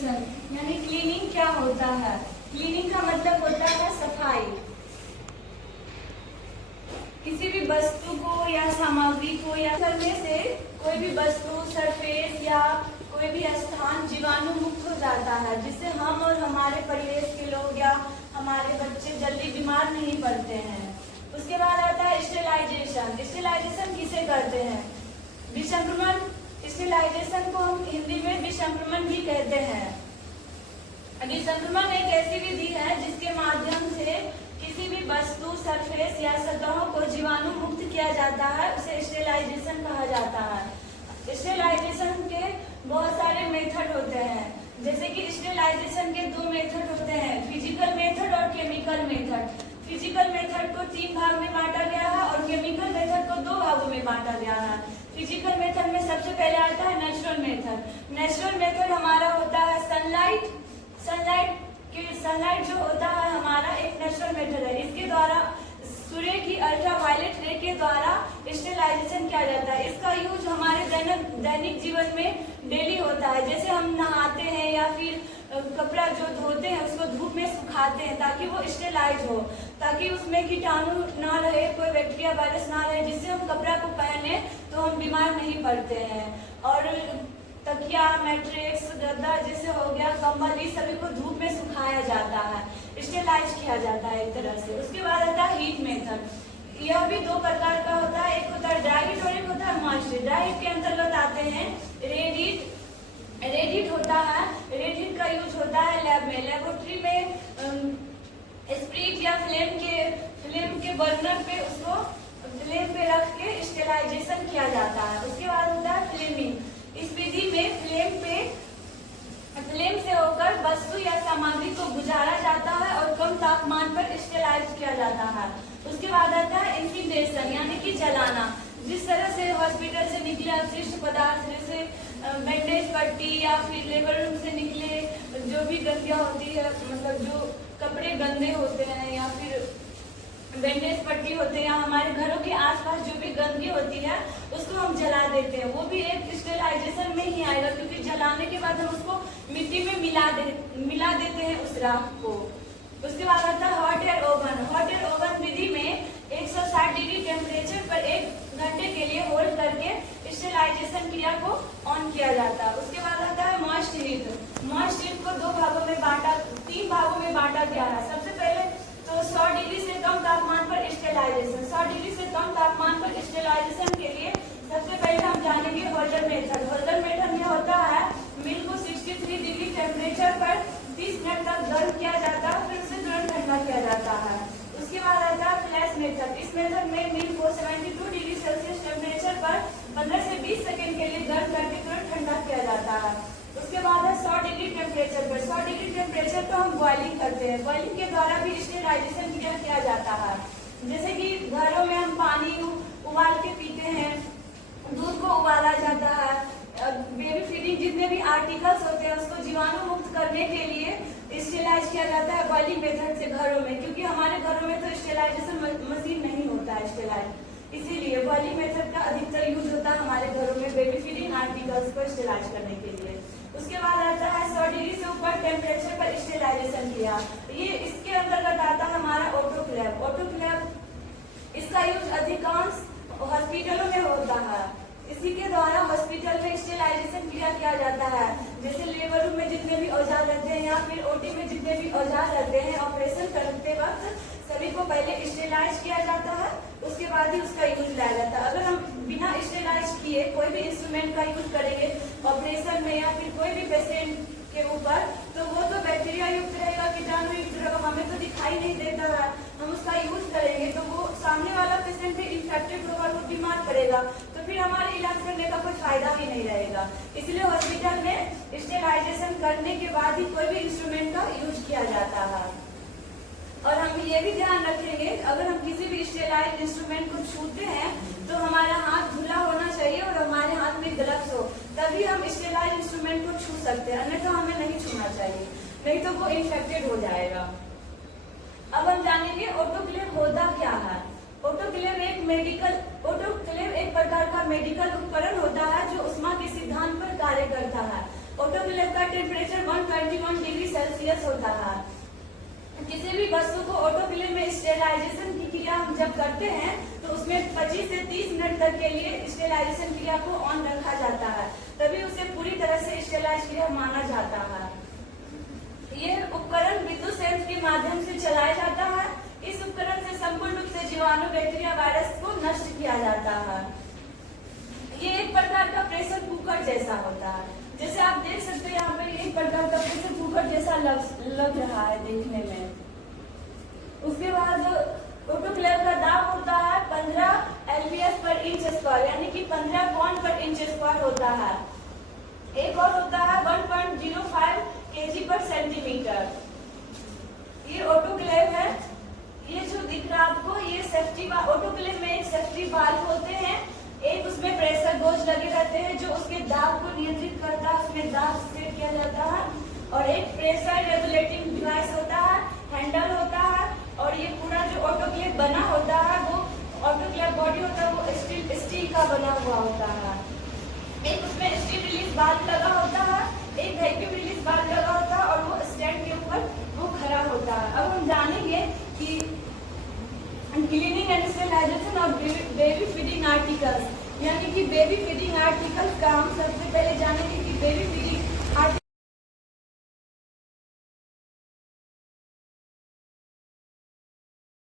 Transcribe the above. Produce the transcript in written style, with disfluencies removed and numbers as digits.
Sanitisation यानी cleaning क्या होता है? क्लीनिंग का मतलब होता है सफाई। किसी भी वस्तु को या सामग्री को या करने से कोई भी वस्तु, सरफेस या कोई भी स्थान जीवाणु मुक्त हो जाता है, जिससे हम और हमारे परिवेश के लोग या हमारे बच्चे जल्दी बीमार नहीं पड़ते हैं। उसके बाद आता है स्टेलाइजेशन। स्टेलाइजेशन किसे करते हैं? विसंक्रमण। स्टेलाइजेशन को हम हिंदी में विसंक्रमण भी कहते हैं। विसंक्रमण एक ऐसी विधि है जिसके माध्यम से किसी भी वस्तु, सरफेस या सतहों को जीवाणु मुक्त किया जाता है, उसे स्टेलाइजेशन कहा जाता है। स्टेलाइजेशन के बहुत सारे मेथड होते हैं, जैसे कि स्टेलाइजेशन के दो मेथड होते हैं, फिजिकल मेथड और केमिकल मेथड। फिजिकल मेथड को 3 भाग में बांटा गया है और केमिकल मेथड को 2 भागों में बांटा गया है। फिजिकल मेथड में सबसे पहले आता है नेचुरल मेथड। नेचुरल मेथड हमारा होता है सनलाइट जो होता है हमारा एक नेचुरल मेथड है। इसके द्वारा सूर्य की अल्ट्रावायलेट रे के द्वारा स्टेलाइजेशन किया जाता है। इसका यूज हमारे दैनिक जीवन में डेली होता है, जैसे हम नहाते हैं या फिर कपड़ा जो धोते हैं उसको धूप में सुखाते हैं ताकि वो स्टेलाइज हो, ताकि उसमें कीटाणु ना रहे, कोई बैक्टीरिया वायरस ना रहे, जिससे हम कपड़ा को पहने तो हम बीमार नहीं पड़ते हैं। और तकिया, मैट्रेस, गद्दा जैसे हो गया, कंबल, इस सभी को धूप में सुखाया जाता है, स्टेलाइज किया जाता है एक तरह से। उसके बाद आता है हीट मेथड। यह भी 2 प्रकार का होता है, एक होता है ड्राई हीट और एक होता है मॉइस्ट हीट। ड्राई हीट के अंतर्गत आते हैं रेड हीट। रेड हीट होता है, रेड हीट का यूज होता है लैब में, लेबोरेटरी में स्प्रिट या फ्लेम के बर्नर पे उसको फ्लेम पे रख के स्टेलाइजेशन किया जाता है। उसके बाद होता है फ्लेमिंग। इस विधि में फ्लेम से होकर वस्तु या सामग्री को गुजारा जाता है और कम तापमान पर स्टेलाइज किया जाता है। उसके बाद आता है इंसिनरेशन यानी कि जलाना। जिस तरह से हॉस्पिटल से निकले अवशिष्ट पदार्थ, जैसे बैंडेज पट्टी या फिर लेबर रूम से निकले जो भी गंदगियां होती है, मतलब जो कपड़े गंदे होते हैं या फिर बैंडेज पट्टी होते हैं या हमारे घरों के आसपास जो भी गंदगी होती है उसको हम जला देते हैं, वो भी एक स्टेलाइजेशन में ही आएगा, क्योंकि जलाने के बाद हम उसको मिट्टी में मिला देते हैं उस राख को। उसके बाद आता है hot air oven. Hot air oven विधि में 160 डिग्री टेम्परेचर पर 1 घंटे के लिए होल्ड करके स्टेलाइजेशन क्रिया को ऑन किया जाता है। उसके बाद आता है मॉइस्ट हीट। मॉइस्ट हीट को 3 भागों में बांटा गया है। सबसे पहले तो 100 डिग्री से कम तापमान पर स्टेलाइजेशन। 100 डिग्री से कम तापमान पर स्टेलाइजेशन के लिए सबसे पहले हम जानेंगे होल्डर मेथड। होल्डर मेथड में होता है मिल्क को 63 डिग्री टेम्परेचर पर 30 मिनट तक गर्म किया जाता है, फिर उसे तुरंत ठंडा किया जाता है। उसके बाद आता है फ्लैश मेथड। इस मेथड में मिल्क को 72 डिग्री सेल्सियस टेम्परेचर पर 15 से 20 सेकेंड के लिए गर्म करके तुरंत ठंडा किया जाता है। उसके बाद है 100 डिग्री टेम्परेचर पर। 100 डिग्री टेम्परेचर पर हम बॉइलिंग करते हैं। बॉइलिंग के द्वारा भी स्टेलाइजेशन किया जाता है। जैसे कि घरों में हम पानी उबाल के पीते हैं, दूध को उबाला जाता है, बेबी फीडिंग जितने भी आर्टिकल्स होते हैं उसको जीवाणु मुक्त करने के लिए स्टेलाइज किया जाता है बॉइलिंग मेथड से घरों में, क्योंकि हमारे घरों में तो स्टेलाइजेशन मशीन नहीं होता है स्टेलाइज, इसीलिए बॉइलिंग मेथड का अधिकतर यूज होता है हमारे घरों में बेबी फीडिंग आर्टिकल्स को स्टेलाइज करने के लिए। उसके बाद आता है 100 डिग्री से ऊपर टेम्परेचर पर स्टेलाइजेशन किया। ये इसके अंतर्गत आता है हमारा ऑटोक्लेव। ऑटोक्लेव इसका यूज अधिकांश हॉस्पिटलों में होता है। इसी के द्वारा हॉस्पिटल में स्टेलाइजेशन किया जाता है। जैसे लेबर रूम में जितने भी औजार रहते हैं या फिर ओटी में जितने भी औजार रहते हैं, ऑपरेशन करते वक्त सभी को पहले स्टेलाइज किया जाता है, उसके बाद ही उसका यूज लाया जाता है। अगर हम बिना स्टेलाइज किए कोई भी इंस्ट्रूमेंट का यूज करेंगे ऑपरेशन में या फिर कोई भी पेशेंट के ऊपर, तो वो तो बैक्टीरिया युक्त रहेगा, कीटाणु युक्त रहेगा, हमें तो दिखाई नहीं देता है। हम उसका यूज करेंगे तो वो सामने वाला पेशेंट भी इन्फेक्टेड होगा, वो बीमार पड़ेगा, तो फिर हमारे इलाज करने का कोई फायदा ही नहीं रहेगा। इसलिए हॉस्पिटल में स्टेलाइजेशन करने के बाद ही कोई भी इंस्ट्रूमेंट का यूज किया जाता है। और हम ये भी ध्यान रखेंगे, अगर हम किसी भी स्टेलाइज इंस्ट्रूमेंट को छूते हैं तो हमारा हाथ धुला होना चाहिए और हमारे हाथ में ग्लव्स हो, तभी हम स्टेलाइज इंस्ट्रूमेंट को छू सकते हैं, अन्यथा हमें नहीं छूना चाहिए, नहीं तो वो इन्फेक्टेड हो जाएगा। अब हम जानेंगे ऑटोक्लेव होता क्या है। ऑटोक्लेव एक प्रकार का मेडिकल उपकरण होता है जो उष्मा के सिद्धांत पर कार्य करता है। ऑटोक्लेव का टेम्परेचर 121 डिग्री सेल्सियस होता है। किसी भी वस्तु को ऑटोक्लेव में स्टेरिलाइजेशन की क्रिया हम जब करते हैं तो उसमें 25 से 30 मिनट तक के लिए स्टेरिलाइजेशन क्रिया को ऑन रखा जाता है, तभी उसे पूरी तरह से स्टेरिलाइज क्रिया माना जाता है। यह उपकरण विद्युत सेंस के माध्यम से चलाया जाता है। इस उपकरण से संपूर्ण रूप से जीवाणु, बैक्टीरिया, वायरस को नष्ट किया जाता है। ये एक प्रकार का प्रेशर कुकर जैसा होता है। जैसे आप देख सकते हैं यहाँ पर एक प्रकार का प्रेशर कुकर जैसा लग रहा है देखने में। उसके बाद ऑटोक्लेव का दाब होता है 15 LPS पर इंच स्क्वायर, यानी कि 15 पॉइंट पर इंच स्क्वायर होता है। एक और होता है 1.05 kg पर सेंटीमीटर। ये ऑटोक्लेव है। ये जो दिख रहा है आपको, ये सेफ्टी ऑटोक्लेव में एक सेफ्टी वाल्व होते हैं, एक उसमें प्रेशर गोज लगे रहते हैं जो उसके दाब को नियंत्रित करता है, उसमें दाब सेट किया जाता है, और एक प्रेशर रेगुलेटिंग डिवाइस होता है, हैंडल होता है, और ये पूरा जो ऑटोक्लेव बना होता है वो ऑटोक्लेव बॉडी होता है वो स्टील का बना हुआ होता है। एक उसमें स्टील रिलीज वाल्व लगा होता है, एक वैक्यूम रिलीज वाल्व लगा होता है, और वो स्टैंड के ऊपर वो खड़ा होता है। अब हम जानेंगे कि cleaning and sterilisation of baby feeding articles, यानी कि बेबी फीडिंग आर्टिकल्स का हम सबसे पहले जानेंगे कि बेबी फीडिंग आर्टिकल